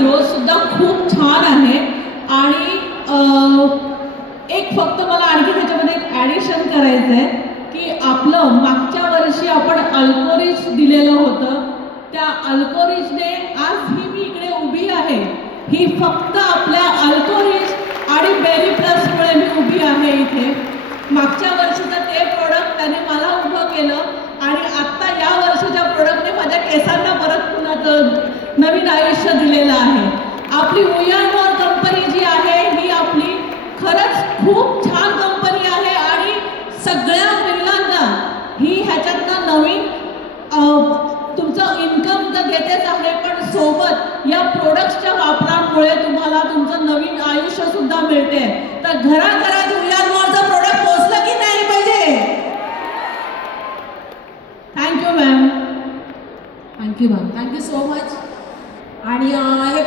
ग्रोथसुद्धा खूप छान आहे. आणि एक फक्त मला आणखी त्याच्यामध्ये एक ॲडिशन करायचं आहे की आपलं मागच्या वर्षी आपण अल्कोरिच दिलेलं होतं. त्या अल्कोरिचने आज ही मी इकडे उभी आहे, ही फक्त आपल्या अल्कोरिच आणि बेरी प्लसमुळे मी उभी आहे इथे. मागच्या वर्षीचं ते प्रोडक्ट त्याने मला उभं केलं आणि आत्ता या वर्षीच्या प्रोडक्टने माझ्या केसांना परत पुन्हा नवीन आयुष्य दिलेलं आहे. आपली वी आर मोर कंपनी जी आहे ही आपली खरंच खूप छान कंपनी आहे आणि सगळ्या महिलांना ही ह्याच्यातनं नवीन तुमचं इन्कम तर देतेच आहे, पण सोबत या प्रोडक्ट्सच्या वापरामुळे तुम्हाला तुमचं नवीन आयुष्य सुद्धा मिळते. तर घराघरात वी आर मोरचं प्रोडक्ट पोहोचलं की नाही पाहिजे. Thank you ma'am. Thank you ma'am, thank you so much. आणि हे